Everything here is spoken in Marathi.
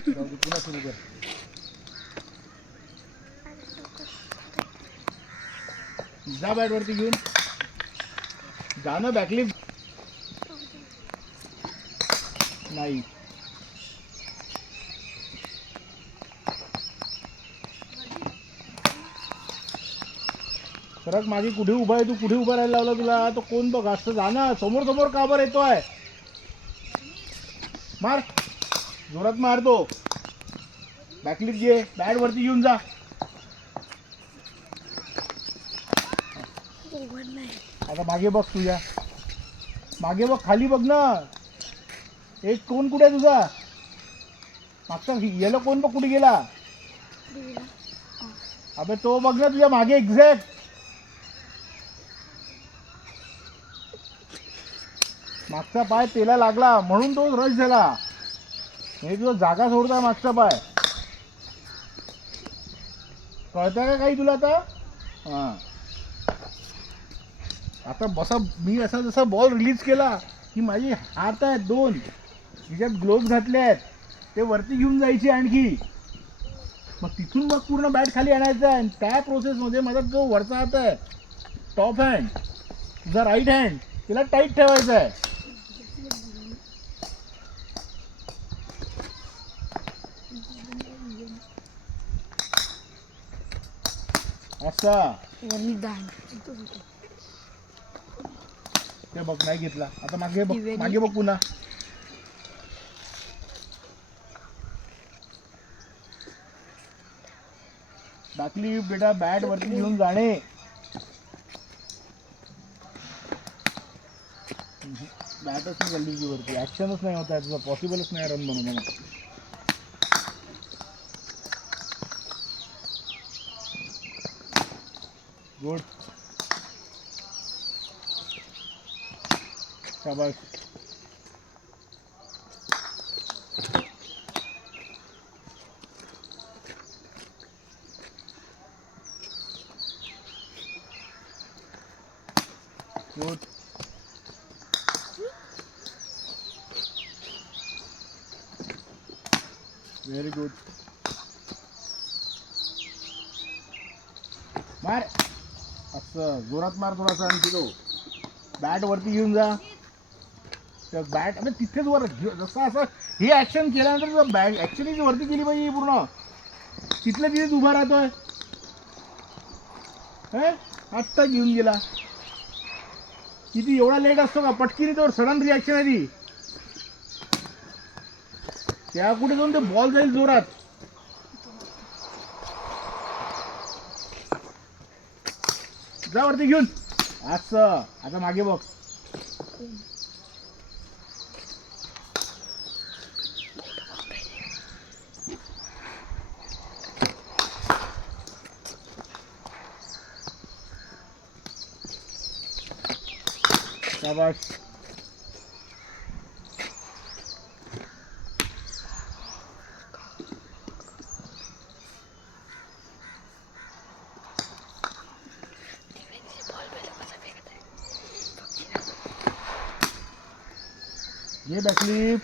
पुन्हा सुरू कर. जा बॅट वरती घेऊन जा ना. बॅकलिप नाही. सरक मागे. कुठे उभा आहे तू? कुठे उभा राहायला लावला तुला? तो कोण बघ. असं जा ना. समोर समोर का बरं येतोय? मार जोरात मारतो. बॅकलिप घे. बॅट वरती घेऊन जा. आता मागे बघ. तुझ्या मागे बघ. खाली बघ ना. एक कोण कुठे आहे तुझा? मागचा येलो कोण बघ कुठे गेला? अबे तो बघ ना तुझ्या मागे एक्झॅक्ट. मागचा पाय तेला लागला म्हणून तो रश झाला. हे तुझा जागा सोडता मागचा पाय. कळतं का काही तुला आता? हां. आता बसा. मी असा जसा बॉल रिलीज केला की माझी हात आहेत दोन, तिच्यात ग्लोव्ज घातले आहेत, ते वरती घेऊन जायचे आणखी. मग तिथून मग पूर्ण बॅट खाली आणायचं आहे. त्या प्रोसेसमध्ये माझा जो वरचा हात आहे, टॉप हँड, तुझा राईट हँड, तिला टाईट ठेवायचा आहे. असा ते बघ. नाही घेतला. आता मागे बघ. मागे बघ पुन्हा. बाटली बेटा बॅट वरती घेऊन जाणे. बॅटच नाही गल्ली की वरती. ॲक्शनच नाही होत आहे तुझं. पॉसिबलच नाही रन बनवणं. गुड. शाबाश. गुड. Very good. मार. असं जोरात मार थोडासा आणखी. तो बॅट वरती घेऊन जा. तर बॅट म्हणजे तिथेच वर जसं असं हे ॲक्शन केल्यानंतर तुझं बॅट ॲक्च्युली वरती केली पाहिजे पूर्ण. तिथल्या तिथेच उभा राहतोय. आत्ता घेऊन गेला. किती एवढा लेट असतो का? पटकीने तो सडन रिॲक्शन आहे ती. त्या कुठे जाऊन ते बॉल जाईल जोरात. जा वरती घेऊन. असं. आता मागे बघ. शाबाश. ये बॅकलिप.